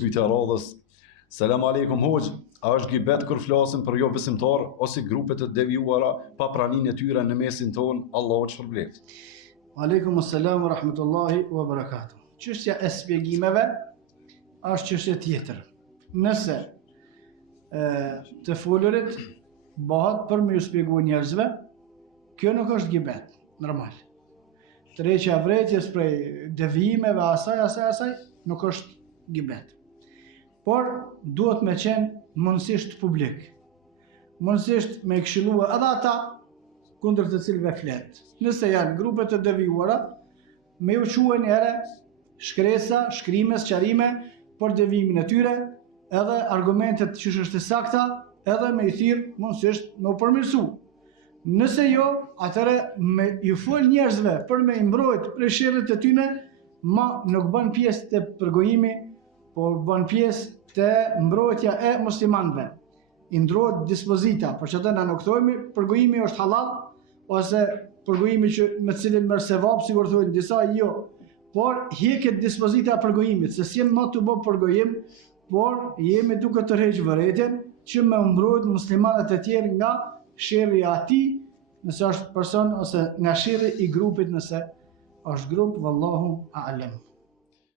është pyetja e radhës. Selam aleikum hoxh, a është gibet kur flasim për jo besimtar ose grupet e devijuara pa praninë e tyre në mesin ton? Allahu të shpërblet. Aleikum assalam wa rahmatullahi wa barakatuh. Çështja e shpjegimeve është çështje tjetër. Nëse të folurit bëhet për me ju shpjegu njerëzve, kjo nuk është gibet, normal. Tërheqja e vërejtjes prej devijimeve asaj nuk është gibet. Por duhet me qenë mundësisht publik. Mundësisht me këshillua edhe ata kundër të cilëve flet. Nëse janë grupe të devijuara, me u quajnë herë shkresa, shkrime, sqarime për devijimin e tyre, edhe argumentet që është e sakta, edhe me i thirr mundësisht me u përmirësu. Nëse jo, atëre me ju fol njerëzve për me i mbrojt prej sherrit e tyre, ma nuk bën pjesë të përgojimi, por bën pjesë të mbrojtja e muslimanëve. I ndrohet dispozita, për që të na nuk thojmë përgojimi është halal, ose përgojimi që me cilin merr sevap, sigur thonë disa jo, por hiqet dispozita e përgojimit, se si më të bë përgojim, por jemi duke tërheqë vërejtjen që me mbrojt muslimanët e tjerë nga sherri i atij, nëse është person, ose nga sherri i grupit nëse është grup, wallahu a'lam.